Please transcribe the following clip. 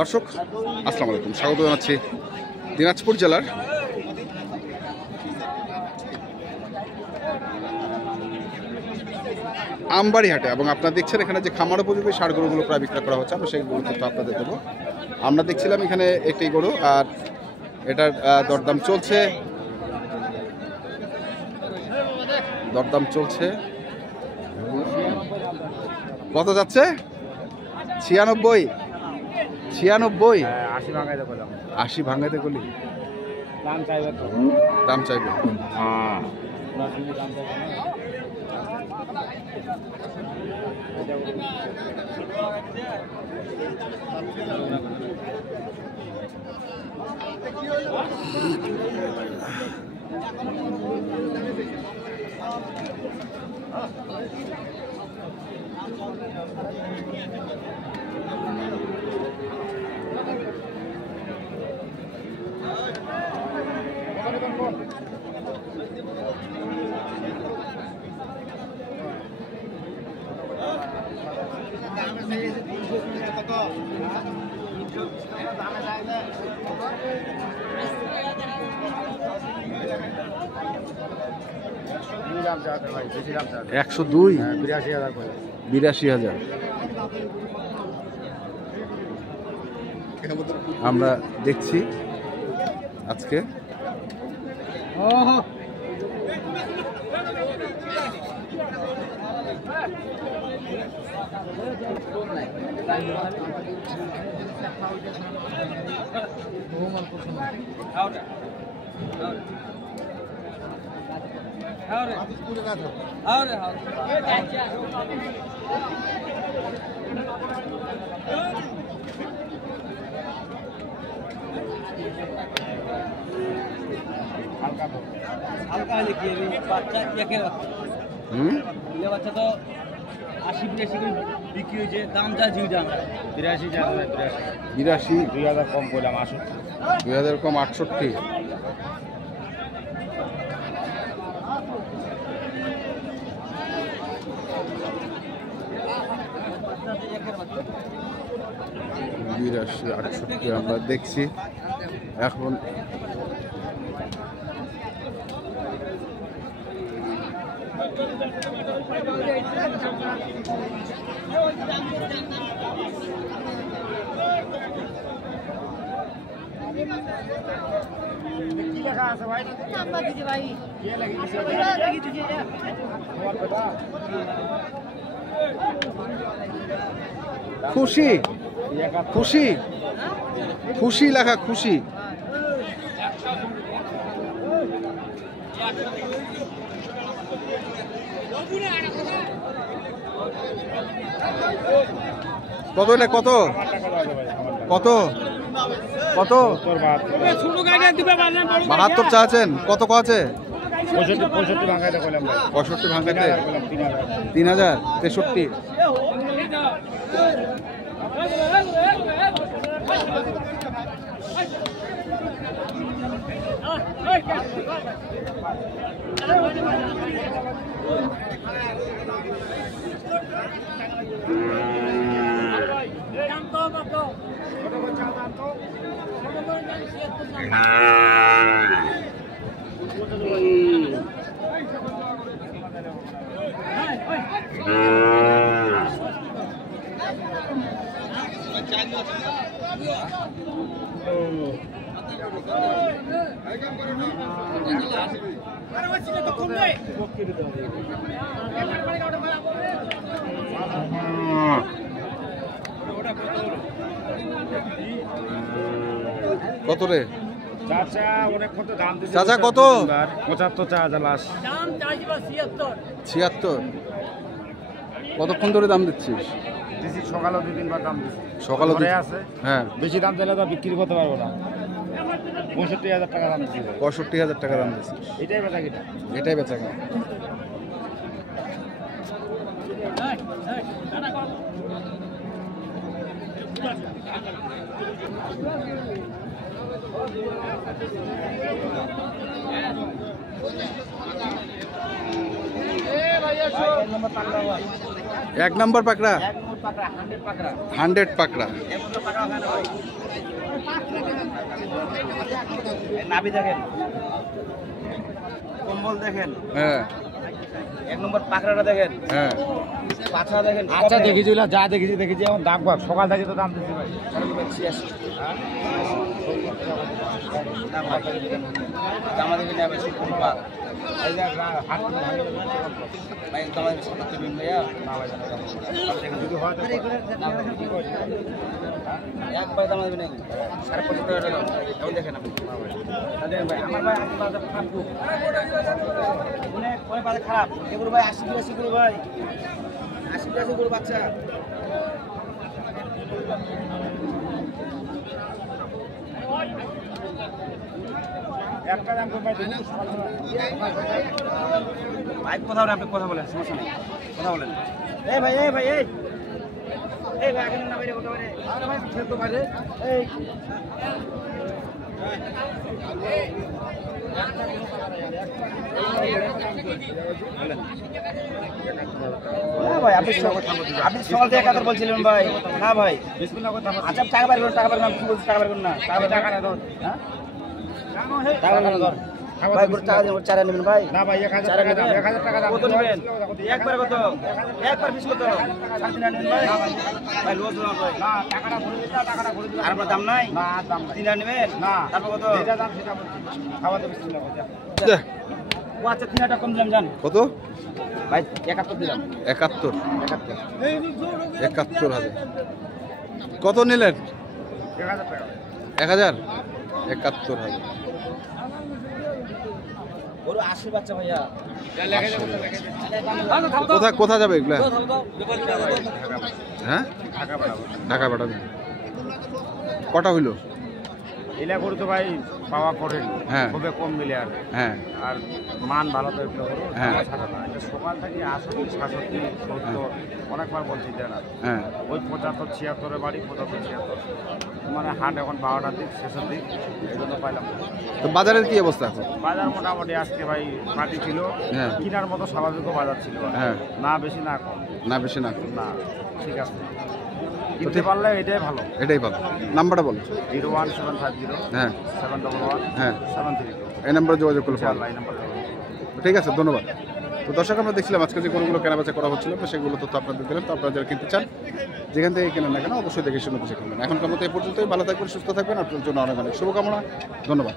দর্শক আসসালামু আলাইকুম, স্বাগত জানাচ্ছি দিনাজপুর জেলার আমবাড়ি হাটে। এবং আপনারা দেখছেন এখানে যে খামার উপযোগী ষাঁড় গরুগুলো প্রায় বিক্রয় করা হচ্ছে, আমরা সেই গরু তথ্য আপনাদের দেবো। আমরা দেখছিলাম এখানে একটি গরু, আর এটার দরদাম চলছে, কত যাচ্ছে? 96। 80 ভাঙাইতে গলি দাম চাইবে। একশো 2, 82,000 আমরা দেখছি আজকে। বাচ্চা তো 80-82 করে বিক্রি হয়েছে, দাম যা জিউ দাম 82। 2000 কম করলাম, 2000 কম 68। বিরাশি 68 আমরা দেখছি এখন। খুশি খুশি খুশি লেখা, খুশি। কত এটা? কত কত কত? 72 চাচ্ছেন? কত আছে? 65 ভাঙাইতে কইলাম ভাই। 65 ভাঙাইতে 3000। 63। কত রে চাচা? অনেক কত দাম দিছে চাচা? কত? 75 চা লাস দাম চাইবা 76। কতক্ষণ ধরে দাম দিচ্ছিস? দিছি সকালে 2-3 বার দাম দিছি। সকালে ঘরে আছে। হ্যাঁ, বেশি দাম দিলে তো বিক্রি করতে পারবো না। 65,000 টাকা দাম দিছি। 65,000 টাকা দাম দিচ্ছিস? এটাই বেচা কিনা। এটাই বেচা কেনা। এক নম্বর পাকড়া পাকড়া 100 পাকড়া 100 পাকড়া। এর মধ্যে পাকড়া হয় না ভাই। এই নাভি দেখেন, কম্বল দেখেন, হ্যাঁ 1 নম্বর পাকড়াটা দেখেন, হ্যাঁ পাছা দেখেন। আচ্ছা দেখেছি ওগুলা, যা দেখেছি এখন দাম কম, সকাল থেকে তো দাম দিচ্ছি ভাই। না ভাই, জামা দেখে নেবে কম পাক এই যে হাত ভাই, জামা দেখে 70 দিন ভাইয়া। যদি হয় তো এক ভাই জামা দেবেন 75 টাকা দাম। এখন দেখেন আপনি দেখেন ভাই, আমার ভাই আসলে বাজার খারাপ খুব, অনেক অনেক বাজার খারাপ। এগুলো ভাই 80 করে ভাই, 80 করে বাচ্চা। একটা দাম কম ভাই। ভাই কথা বলেন, আপনি কথা বলেন, সমস্যা নেই, কথা বলেন। এই ভাই, এই ভাই, এই ভাই আগে না বাইরে কথা বলে। আরে ভাই খেলতে পারে। এই না ভাই, আপনি সকাল থেকে কথা বলছিলেন ভাই। না ভাই, বিসমিল্লাহ কথা বল। আচ্ছা টাকা বার করুন, টাকা বার করুন, কি বলছি টাকা বার করুন না, টাকা না দাও। হ্যাঁ জানো হে টাকা বার করুন ভাই, করে টাকা দিন, চারা নেবেন ভাই। না ভাই 1000 চারা টাকা দাম, নেবেন? 1000 টাকা দাম। কত নেবেন? একবার কত? একবার পিস কত? 3.5 নেবেন ভাই? ভাই লস না ভাই। না টাকাটা ভরে দিতা, টাকাটা ভরে দিতা। আর আপনার দাম নাই? না দাম নাই। 3 নেবেন? না তারপর কত? যেটা দাম সেটা বলছি। খাওয়াতে বিসমিল্লাহ কথা। যা, ও আচ্ছা 3 টাকা কম দিলাম জান কত? ভাই, 71 দিলাম। 71 71 71,000। কত নিলেন? 1000 টাকা। 1000 71,000। ওর 80 বাচ্চা ভাইয়া। কোথায় যাবে এগুলা? হ্যাঁ টাকা বাড়াবো। ঢাকা পাঠাবেন। কটা হইলো? এলা করে তো ভাই পাওয়া করেন, হ্যাঁ। খুবই কম মিলে আর হ্যাঁ আর মান ভালো তো এগুলো করো। হ্যাঁ। আমার সাথে না, এটা সকাল থেকে 68, 67, 70 অনেকবার বলছি না। হ্যাঁ ওই 75, 76 বাড়ি, 75, 76 মানে হাট এখন 12টার দিক, শেষের দিক, এই জন্য পাইলাম। তো বাজারের কি অবস্থা এখন? বাজার মোটামুটি আজকে ভাই পাটি ছিল, হ্যাঁ। কেনার মতো স্বাভাবিক বাজার ছিল, হ্যাঁ। না বেশি না কম, না বেশি না কম। না ঠিক আছে, কিনতে পারলে এটাই ভালো। এটাই পাবো। নাম্বারটা বলো। 01750 হ্যাঁ 711 হ্যাঁ 732। এই নাম্বারে যোগাযোগ করলে পাবো। ইনশাআল্লাহ এই নাম্বার। ঠিক আছে, ধন্যবাদ। তো দর্শক, আমরা দেখছিলাম আজকে যে গরুগুলো কেনাবেচা করা হচ্ছিল, তো সেগুলো তথ্য আপনাদের দিলাম। তো আপনারা যারা কিনতে চান, যেখান থেকে কেনেন না কেন, অবশ্যই দেখে শুনে বুঝে কিনবেন। এখনকার মতো এই পর্যন্তই। ভালো থাকবেন, সুস্থ থাকবেন। আপনার জন্য অনেক অনেক শুভকামনা। ধন্যবাদ।